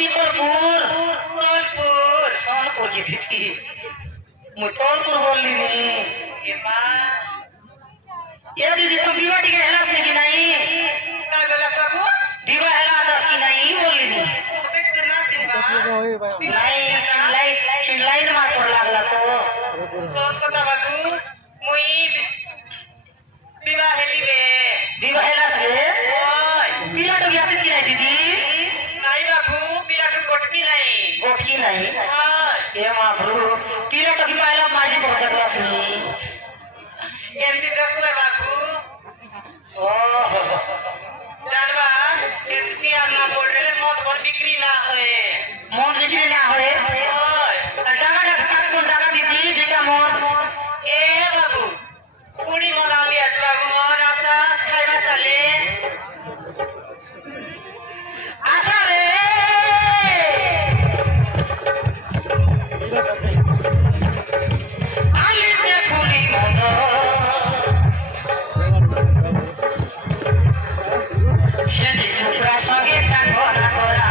पितरपुर सोनपुर की थी मुझे तोलपुर बोल ली नहीं ये दीदी तुम विवाह टिके हेलास नहीं कि नहीं काय बेलास बाबू विवाह हेलास की नहीं बोल ली नहीं नहीं लाइन मार पड़ लागला तो सोच कथा बाबू मुई विवाह हेली बे विवाह हेलास रे ओय पिला तो ब्याह की नहीं दीदी नहीं बाबू पिला को गोटकी नहीं ये मां ब्रो पिला तो की पायला माजी पकड़ क्लास नहीं एमती देखो है बाबू ओह जानबास एमती आना बोल रहे मौत बन बिक्री ना होए मौत बिक्री ना होए ओय डागा डागा दीदी बेटा मौत ए बाबू पुणी मला लिया बाबू और आशा खाइबा साले आशा रे आली से फुली मोनो छेदी कुकुरा संगे चांगोना कोरा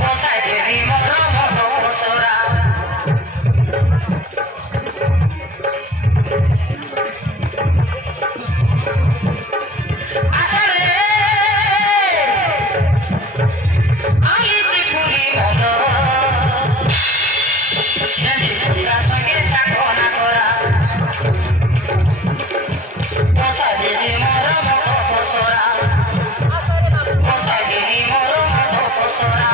बसाई देवी मोरो मोनो कोसोरा आशा रे आली से फुली मोनो छेदी कुकुरा संगे चांगोना कोरा बसाई देवी मोरो मोनो कोसोरा बसाई देवी मोरो मोनो कोसोरा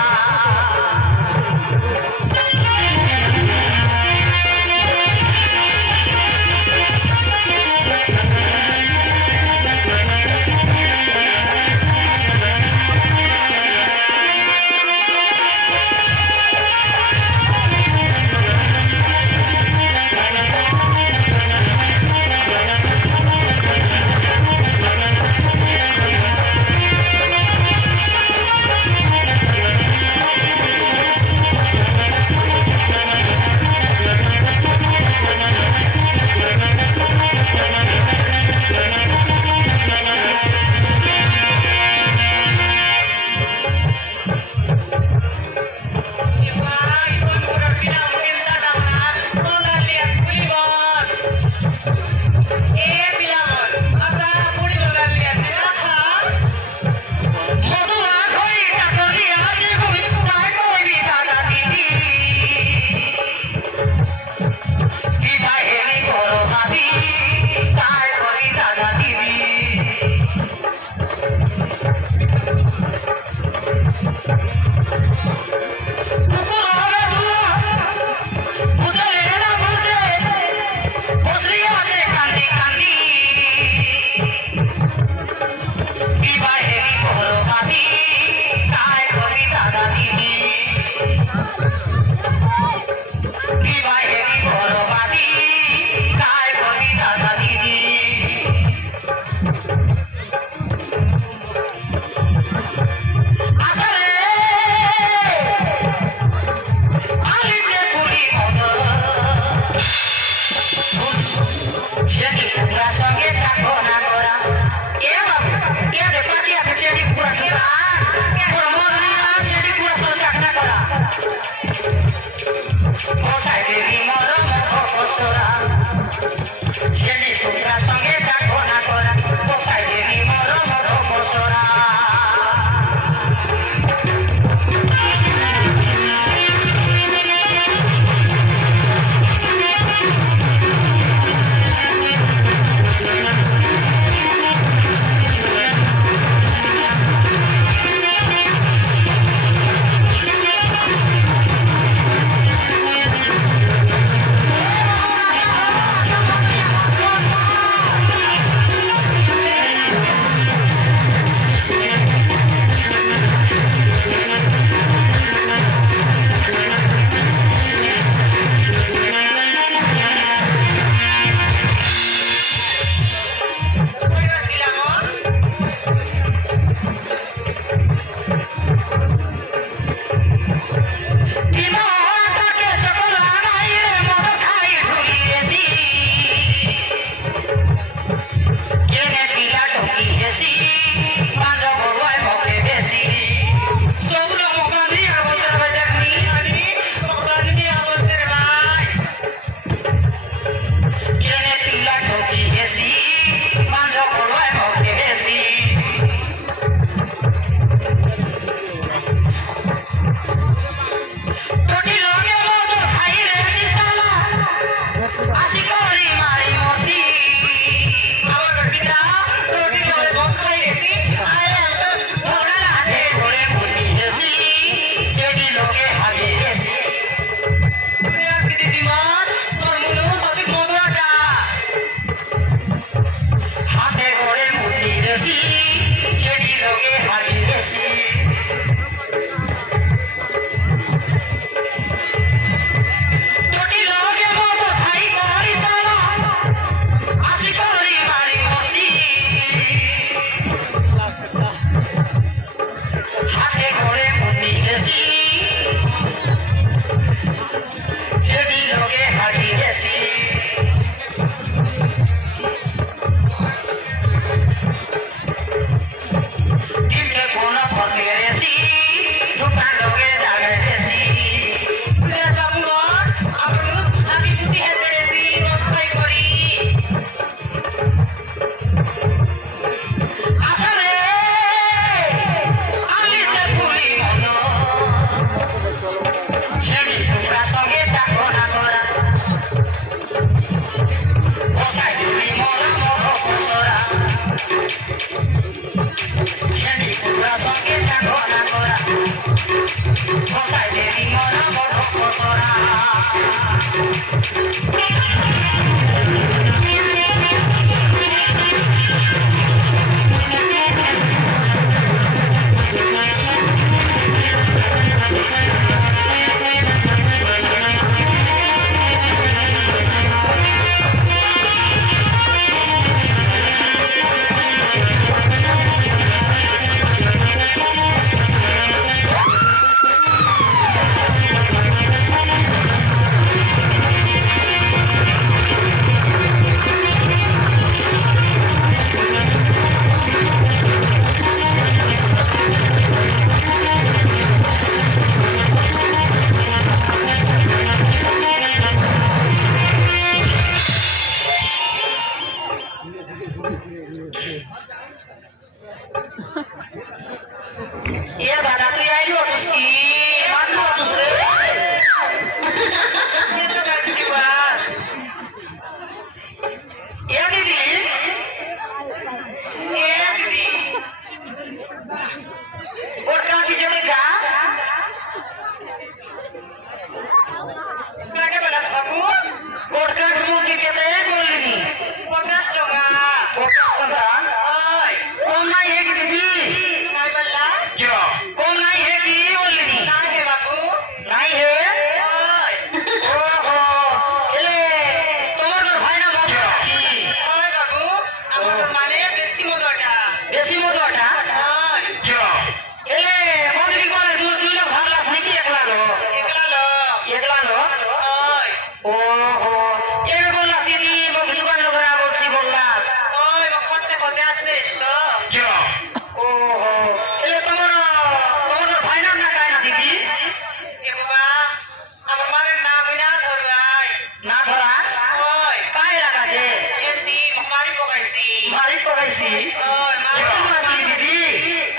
পাইছি ওই কত মারছি দিদি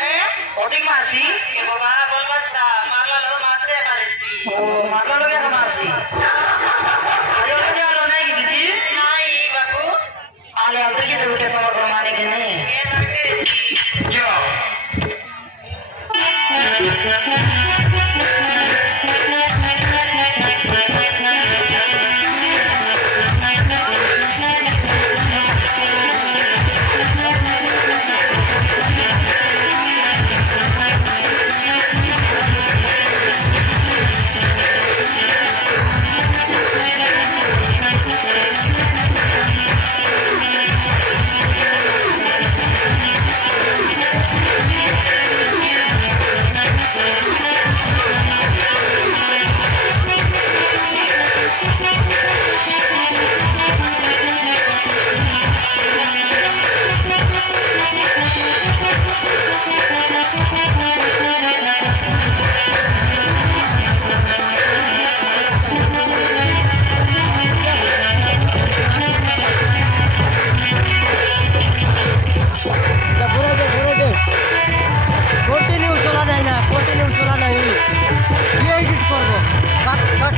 এ কত মারছি বাবা বলবাস না মারলা লো মারতে পারিছি ও মারলো লোকে মারছি আরে ওটা আলো নাই দিদি নাই বাবু আলে আলতে কি দেবো তোমার প্রমাণে কিনে এ রাখতেছি কন্টিনিউ চলা যায় না কন্টিনিউ চলা যায় কি এডিট করবো কাট কাট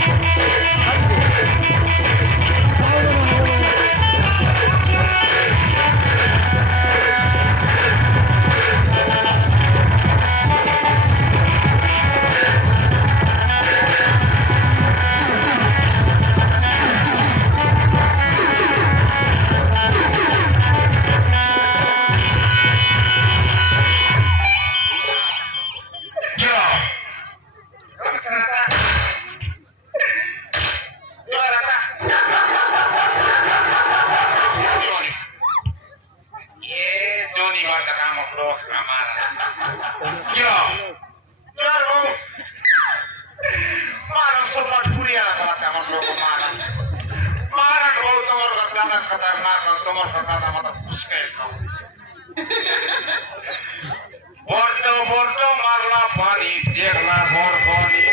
মারলা পানি চেগলা বরবনি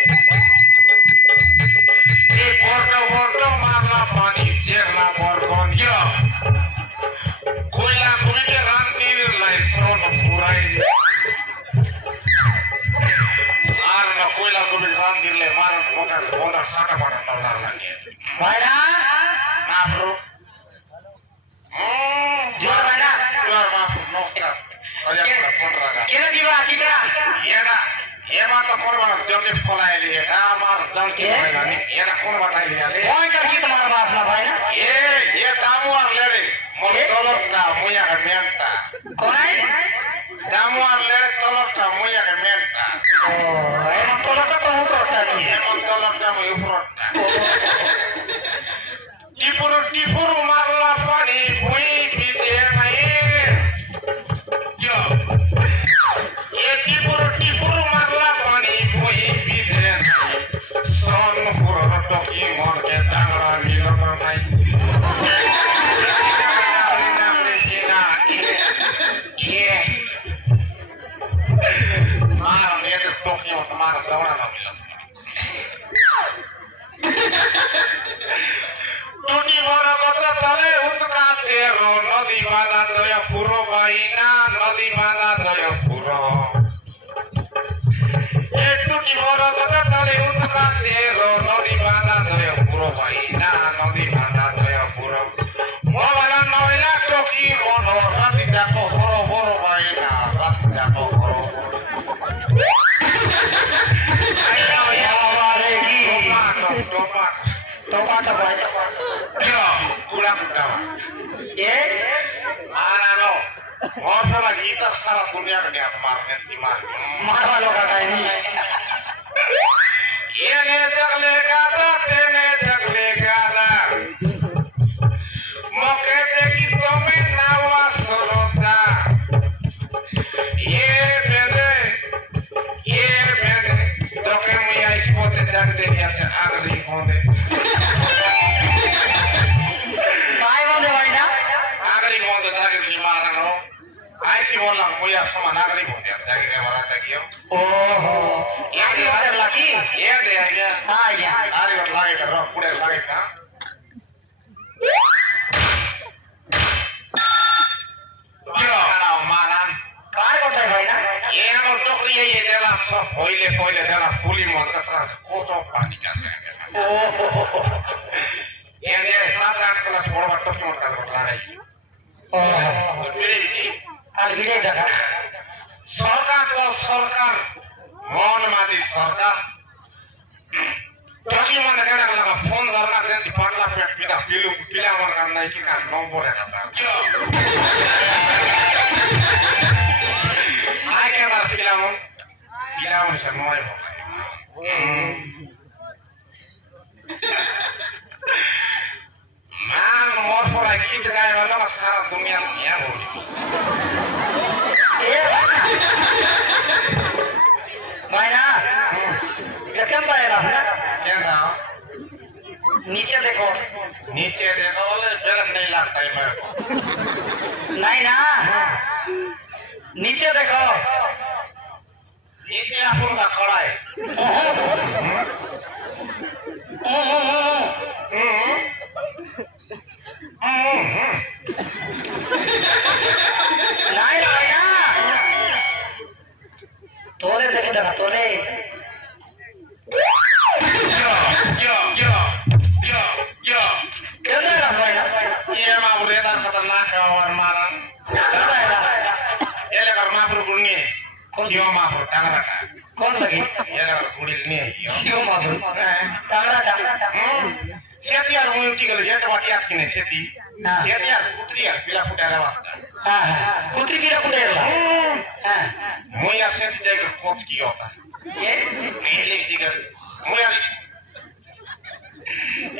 এই বড় মারলা পানি চেগলা বরবনি কইলা কইলে রান্তির লাইসন পুরাই আর না কইলা কইলে রান্তির লাই মার ওটা ওটা সাটা পাটা না লাগে ভাইরা না ব্রো জোর ভাইরা জোর মা নমস্কার আয়া ফোন রাখা কেন দিবা আসিটা এরা এমা তো করবা না জলদি ফলাইলি এটা আমার জানতে পারলা নি এরা কোন বাটাইলি আলে ওই কার কি তোমার বাস না ভাই না এ দামু আর লেড়ে মোর তলরটা মুইয়া মেনটা কোনাই দামু আর লেড়ে তলরটা মুইয়া মেনটা ও এই মতলবটা তো উত্তরটা আছে এমন তলরটা মুই উপরটা টিপুরু মারলা পানি ভুই পিতে নাই এ টিপুরু মারলা পানি ভুই পিতে নাই সন পুরো টকি মরকে ডাঙরা মিলত নাই মার এতে টকি তোমার দৌড়া না মিলত টুটি বড় কথা তালে উৎকাতে নদী বাঁধা দয়া পুরো বাইনা নদী বাঁধা দয়া পুরো এ টুটি বড় কথা তালে উৎকাতে নদী বাঁধা দয়া পুরো বাইনা নদী বাঁধা দয়া পুরো মোবাইল নয়লা টকি মন রাতি দেখো বড় বড় বাইনা রাতি দেখো বড় আরে কি টোপাট টমাটো ভাই কুড়া কুড়া এ মারানো ওরা গীতা সারা দুনিয়া কে মারনে দিমাগ মারবা লোকা কাইনি এনে দেখলে গাদা তেনে দেখলে গাদা মকে দেখি তুমি নাওয়া সরতা এ বেদে তোকে মুই আইস পথে জানতে গেছে আগলি ফোনে ভাই বলে ভাই না নাগরিক বন্ধ জাগির মারানো আইসি বললাম মুইয়া সমান নাগরিক বন্ধ জাগিরে মারা জাগিও ওহো আগে বারে লাকি এ দে আইয়া হ্যাঁ আইয়া আরে ওর লাগে র পুরে লাগে না আমার টকি মোর কাজ লাগাই ও বিড়ি আর বিজয় টাকা সরকার তো সরকার মন মাঝি সরকার টকি মানে কেনা লাগা ফোন দরকার দেন পাটলা পেট পিতা পিলু পিলা আমার কান নাই কি কান নম্বরে কথা আই কেনা পিলামন সে নয় মান মোর পরে কি গায় বলো সারা দুনিয়া নিয়া বলি मायना ये क्या पाएगा क्या नीचे देखो नीचे देखो बोले बेरक नहीं लगता है मेरे को नहीं ना नीचे देखो नीचे अपन का खड़ा है नहीं ना तोले देखे देखा तोले क्यों नहीं रख पाएगा ये मापुरे दा खतरनाक है और मारा क्यों पाएगा ये लेकर मापुर गुड़नी क्यों मापुर टांगरा का कौन लगी ये लेकर गुड़ी नहीं है क्यों मालूम तांगड़ा था सेती यार मुझे की गल जेट वाटी आती नहीं सेती सेती यार कुतरी यार पिला फुटा रहा वास्ता हाँ हाँ कुत्री की रखूँ तेरे ला हाँ मुझे यार सेती जाकर कोच की होता ये नीले की गल मुझे यार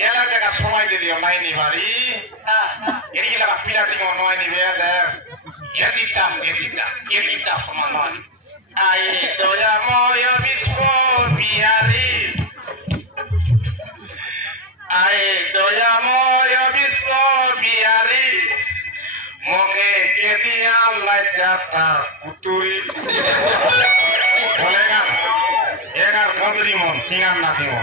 ये लगा का समय दे दिया नहीं निवारी हाँ ये लगा पिला टी को नहीं निवेद है ये दी चाप समान नहीं आई तो या मोया बिस्को बिहारी आई तो या मोया बिस्को बिहारी मोके के दिया लज्जाता कुतुरी बोलेगा ये कर कंदरी मोन सिंगार ना दियो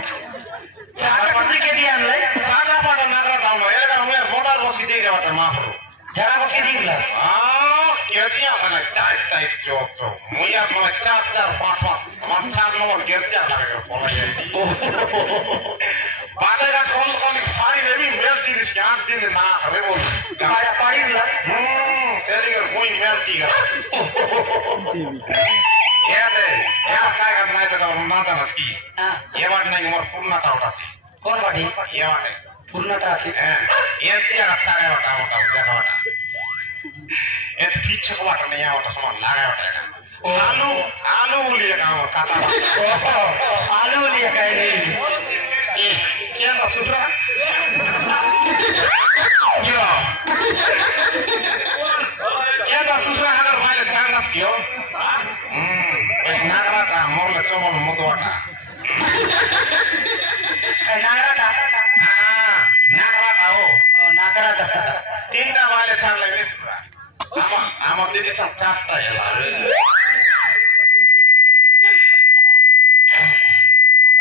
सारा कुत्री के दिया हमले सागा पाटा नागरा डाउन ये कर मुझे मोटर बसी दे रहा था माफरो जरा को सीधी गिलास के दिया मैंने टाइट जो तो मुझे मैं 4 5 नंबर के दिया लगेगा बोला ये बादल का कौन पानी में भी मेल्टी रिस्क 8 दिन ना अरे बोल आया पानी गिलास सेरी कर कोई मेल्टी कर ये दे ये काय करना है तो माता नसकी हाँ ये बात नहीं मोर पूर्ण टाउटा थी कौन बाटी ये बात है पूर्ण टाची ये तिया अच्छा है वाटा जगह वाटा ये पीछे को वाटा नहीं है वाटा समान लगा वाटा आलू लिए काम काटा आलू लिए कहीं नहीं ये क्या था सुधरा क्या था सुधरा अगर माले चांगस क्यों बस नागरा का मोरले चोमल मुदवाटा नागरा था हाँ नागरा का हो नागरा था 3 का माले चांग लगे सुधरा आम दीदी सब चापता है लारे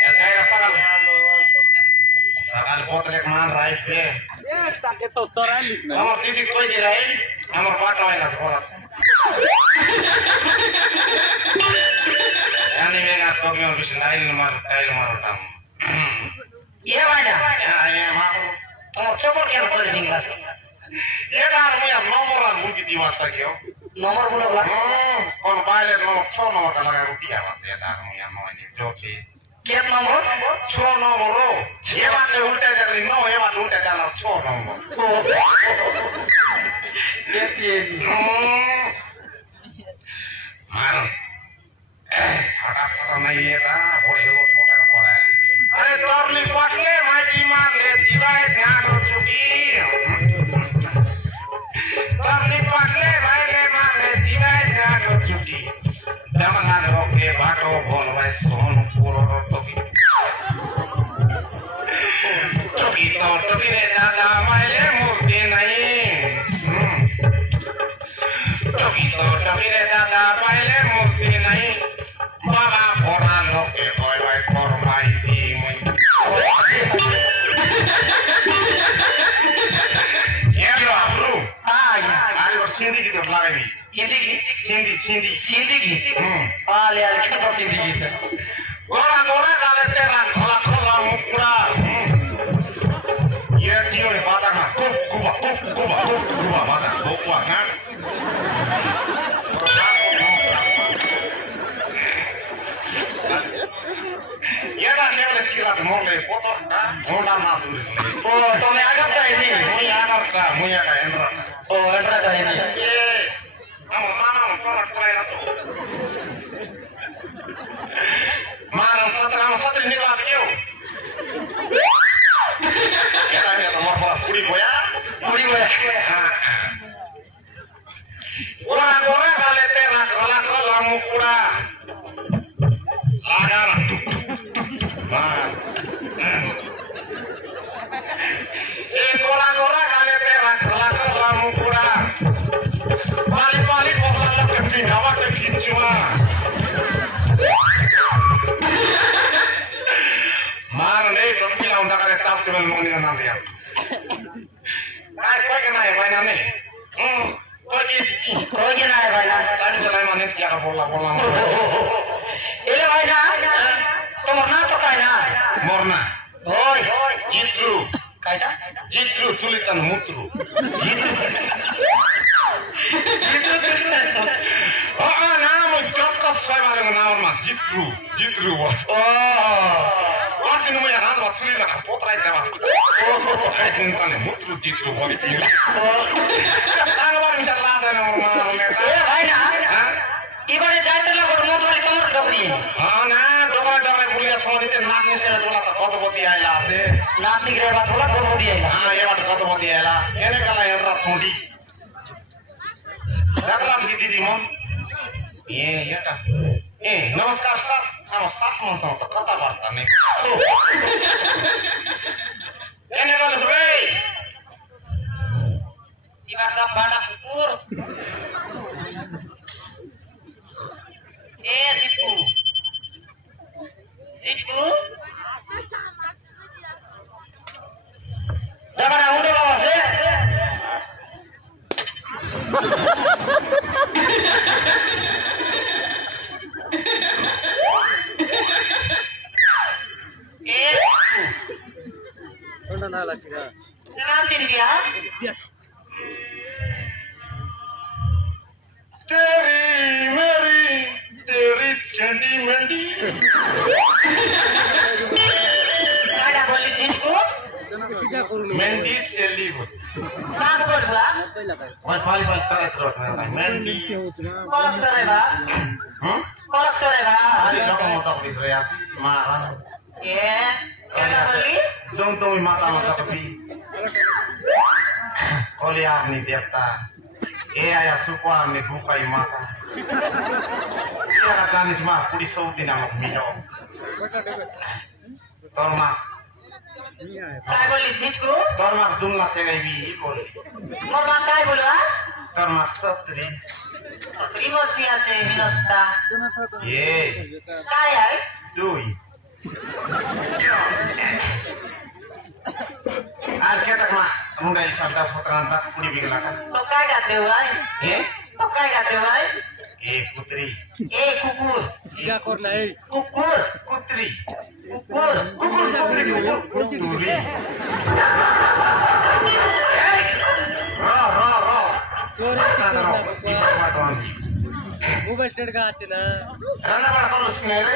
ये तेरा सगाल बहुत एक मान राइफ पे ताके तो सरालिस ना আমার দিদি কই দি রাই আমার পাটা হয় না বলা জানি মেগা তোকে কিছু লাইন মার টাইল মারতাম ये वाला এ মা तुम चप्पल क्या बोल रही गिलास এটা আর মুই নম্বর আর মুই দিদি মারতা কেও नंबर बोलो ग्लास কোন বাইলে নম্বর 6 নম্বর লাগা রুটি আবার এটা আর মুই নয় নি জোছি क्या नंबर 6 নম্বর এ বাতে উল্টা গেলি নো এ বাতে উল্টা গেল 6 নম্বর ये ये মান সাটা পড়া নাই এটা বড় ফটা পড়া আরে তরলি পটলে মাইজি মারলে দিবাই ধ্যান চুকি তরলি পটলে মাইলে মারলে দিবাই ধ্যান চুকি জামলা লোকে বাটো বলবাই সোন পুরো টকি টকি তো টকি রে দাদা মাইলে মুক্তি নাই টকি তো টকি রে দাদা মাইলে মুক্তি নাই বাবা পড়া লোকে ভয় ভয় করমাই দি মুই কেলো আব্রু हाँ ये আরে সিন্ধি কি তো লাগাবি हिंदी की সিন্ধি सिंधी की हाँ ले आले क्या सिंधी की था গোরা গোরা গালে তেরা খোলা খোলা মুকুরা ये টিও রে বাদা না খুব খুব Kuba mata, kuba kan. Yada level sila tu mole foto ka, mona matu. Oh, tome agak dah ini. Muya ka enra. Oh, entra dah ini. Amo mama korak korak na tu. Mara satra ni baat kyo. Yada ni tomar bola puri boya. Puri boya. Orang kale terak kala mukura. Lagana. Orang kale terak kala mukura. Balik bola kecil awak kecil cuma. Mar नहीं तो किला उनका करे ताप से money ना नाम दिया कोई के ना है भाई ना नहीं कोई के ना है भाई ना चाबी चलाए माने क्या बोला इले भाई ना तो मरना तो काय ना मरना ओय जित्रू कायटा जित्रू तुलितन मुत्रू नाम जत सय बारे नाम मा जित्रू Arti nama yang ada waktu ini lah, potrai dewa. Hai kuntane mutru jitru boli pila. Anggar misalnya ada nama eh भाई ना इबारे जाते लोग मोट वाली कमर डोगरी ना डोगरा बोलिया समाधि ते नाक में से बोला तो कत बोती आइला ते नाक निकले बात बोला कत बोती आइला ये बात कत बोती आइला केने कला एरा थोड़ी डगलास की दीदी मन ये का नमस्कार सास हम सास मन सा तो कता वार्ता नहीं केने कला बे इबार दा बड़ा कुकुर ए जिटकू जमाना उड़ो लावा से थोड़ा ना लगेगा नाम चिन गया यस तेरी चंडी मंडी काड़ा बोली जिटकू सीधा करू मंडी चली वो नाम बोल बा पहिला भाइ मैं वालीबॉल चलाते रहता हूँ मंडी कलक चढ़े बा कलक चढ़े बा अरे लोगों मत अपनी तरह यार मारा ए काड़ा बोलिस तुम माता मत अपनी ओले आपने देवता ए आया सुपा में भूखाई माता क्या जानिस माँ पूरी सऊदी नाम मिलो तोरमा काय बोलिस जिटकू तोरमा जुमला चलाई भी बोली मोर बात काय बोलवास तोरमा सत्री रिमोट सिया चाहिँ मिनस्ता ये काय है दुई आज क्या तक माँ मुंडा इस शब्द फुटरान तक पूरी बिगला का तो काय गाते हो भाई ये तो काय गाते हो भाई ए कुतरी ए कुकुर क्या करना है कुकुर कुतरी कुकुर कुतरी कुतरी रो मोबाइल टेडका आछे ना राना बड़ा कल उसने रे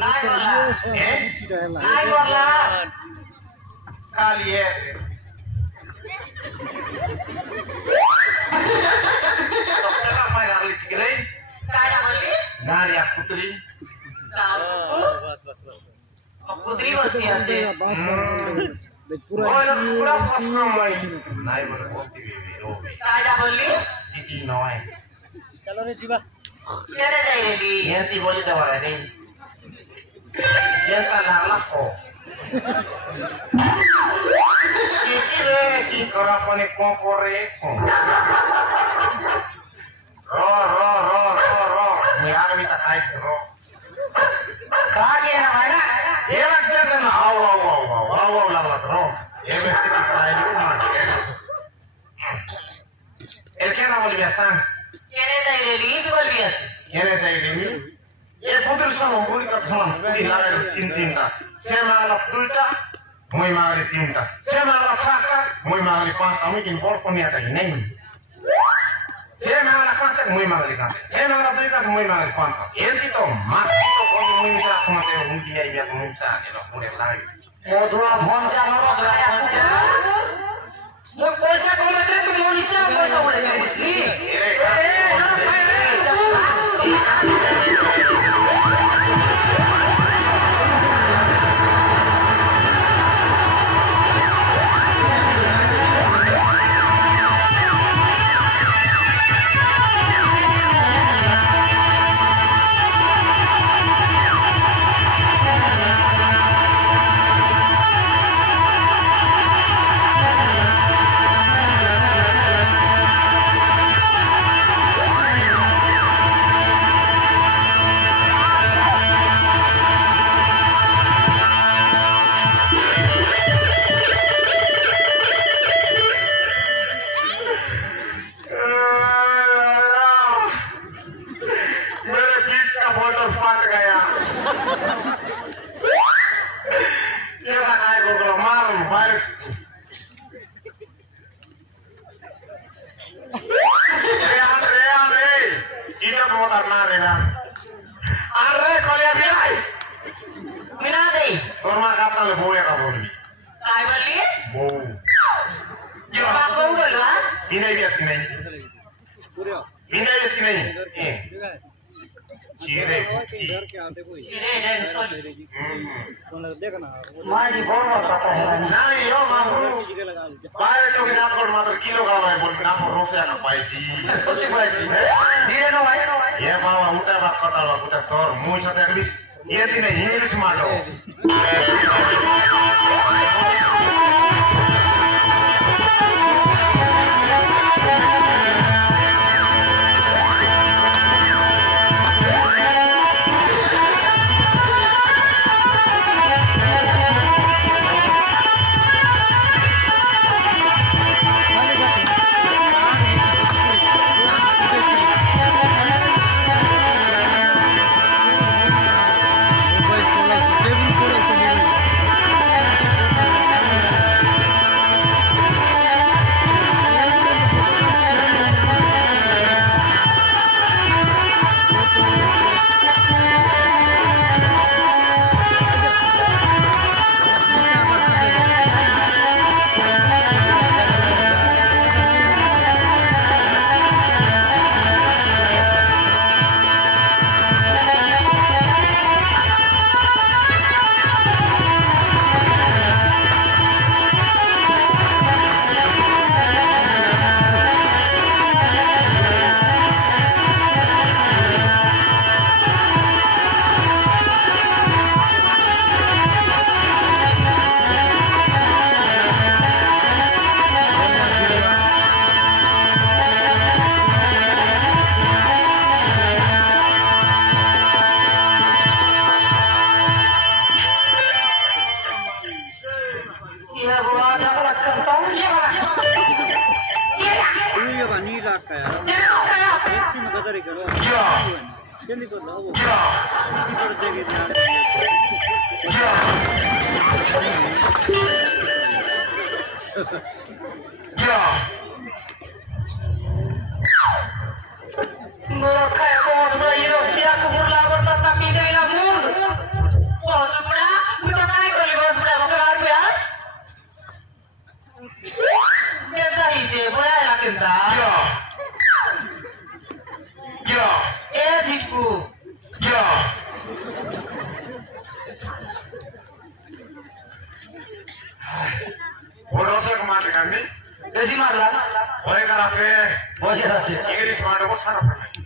नाय बोला ए नाय बोला काली है तो सेला मैं डाली चिकरे काय बोलिस नारिया कुतरी कुकुर बस कुकुरी बसिया चाहिँ पूरा पसंद मैं नहीं बोले बोलती भी रो काय बोलिस किसी नॉय चलो रे जीवा केरे जाइरेली ये ती बोली तो वाला नहीं ये का लागला को की करा पने को करे को रो मैं आगे भी तक आई रो का के ना भाई ना ये बात क्या करना आओ लागला रो ये व्यक्ति की कराई नहीं मार el que ना बोली बेसान केरे जाइरेली इस बोलिया चाहिँ केने चाहिए नी ये पुत्र सब बोली का सुन पूरी लगा तीन का से मांगला दुईटा মুই মাগলি 3টা সে মাগলা 7টা মুই মাগলি 5টা মুই কিন বড় কোনিয়াটা কি নাই সে মাগলা 5টা মুই মাগলি 5টা সে মাগলা 2টা মুই মাগলি 5টা এমতি তো মাটি তো কোন মুই মিশা সমাতে হুঁটি আইয়া মুই মিশা কেন পুরে লাগে মধুয়া ভঞ্জা মধুয়া ভঞ্জা মই পয়সা কমাতে তো মন ইচ্ছা পয়সা বলে বুঝলি माझी बड़ पता है नहीं यो मामू बाहर तो के नाम पर मात्र किलो का भाई बोल नाम पर रोसे का पाइसी उसकी पाइसी धीरे न भाई ये मामा उठा बात कतावा उठा तोर मुंह छते इंग्लिश ये दिन इंग्लिश मारो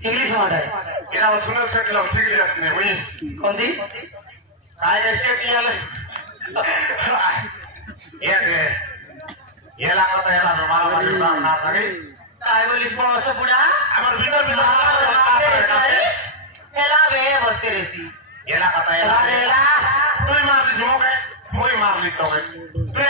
इंग्लिश माडा इना सुनल सेट लग सिगली आतने मुई कोंती काय सेट याले ये ला कता याला मारा मारी बात ना सके काय बोलिस बस बुढ़ा हमर भीतर में एला वे बोलते रेसी ये ला कता याला तू मार ली जो के मुई मार ली तो के तू